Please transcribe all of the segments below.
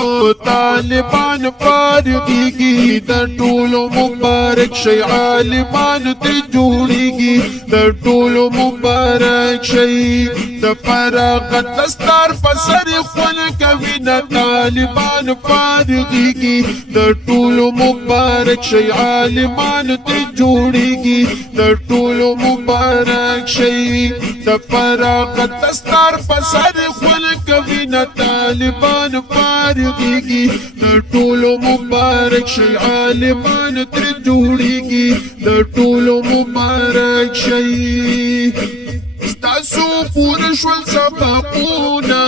او طالبان فارغیږي د ټولو مبارک شي عالمان ترې جوړیږي د ټولو مبارک شي د فراغت دستار په سر خپل کوي د طالبان فارغیږي د ټولو مبارک شي عالمان ترې جوړیږي د ټولو مبارک شي د فراغت دستار په سر خپل کوي د طالبان فارغیږي د ټولو مبارک شي عالمان ترې جوړیږي د ټولو مبارک شي ستاسو پوره شول سبقونه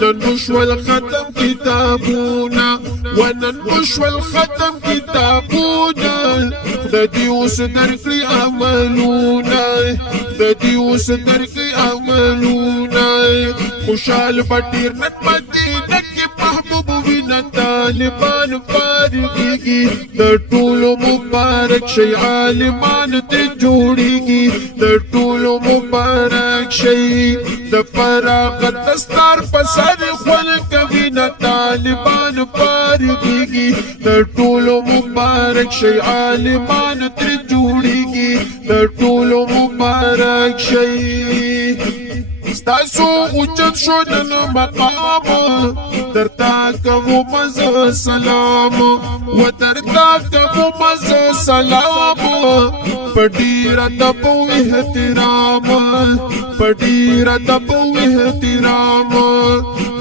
نن شول ختم کتابونه ونن شول ختم کتابونه خدای دې اوس درکړي عملونه خدای دې اوس درکړي عملونه خوشحال به ډېر نن مدینه کې محبوب وي نه طالبان فارغیږي د ټولو مبارک شي عالمان ترې جوړیږي د ټولو مبارک شي د فراغت دستار په سر خپل کوي نه طالبان فارغیږي د ټولو مبارک شي عالمان ترې جوړیږي د ټولو مبارک شي ستاسو اوچت شو نن مقام درتا کوو مزه سلام و درتا کوو مزه سلام په ډېر ادب او احترام په ډېر ادب او احترام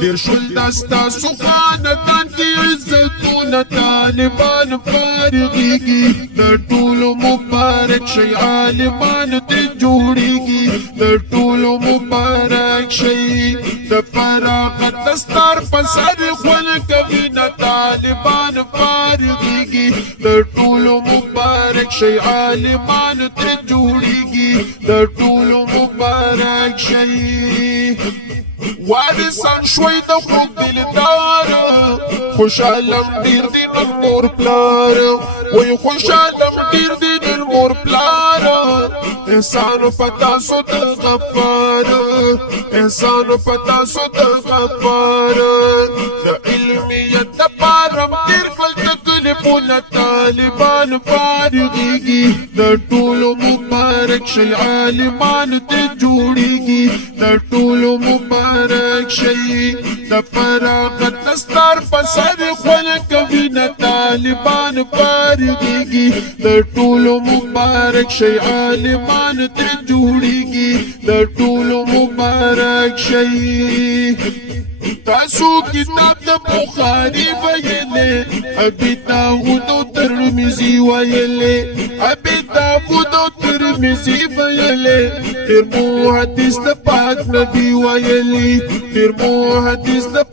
ډېر شول دا ستاسو خاندان کې عزتونه طالبان فارغیږي د ټولو مبارک شي عالمان ترې جوړیږي د ټولو مبارک شي د فراغت دستار په سر خپل کوي نه طالبان فارغیږي د ټولو مبارک شي عالمان ترې جوړیږي د ټولو مبارک شي وارثان شوي د خوږ دلدار خوشحالم ډېر دی نن مور پلار وایي خوشحالم ډېر دی نن مور پلار احسان په تاسو د غفار احسان په تاسو د غفار د علمیت دپاره م تېر کړل تکلیفونه طالبان فارغیږي د ټولو مبارک شي عالمان ترې جوړیږي د ټولو مبارک شي د فراغت دستار په سر خپل کوي نه طالبان فارغیږي د ټولو مبارک شي عالمان ترې جوړیږي د ټولو مبارک شي تاسو کتاب د بخاري ویلې ابي داود او ترمذي ویلې ابي داود او ترمذي ویلې ډېر مو حدیث د پاک نبی ویلې ډېر مو حدیث د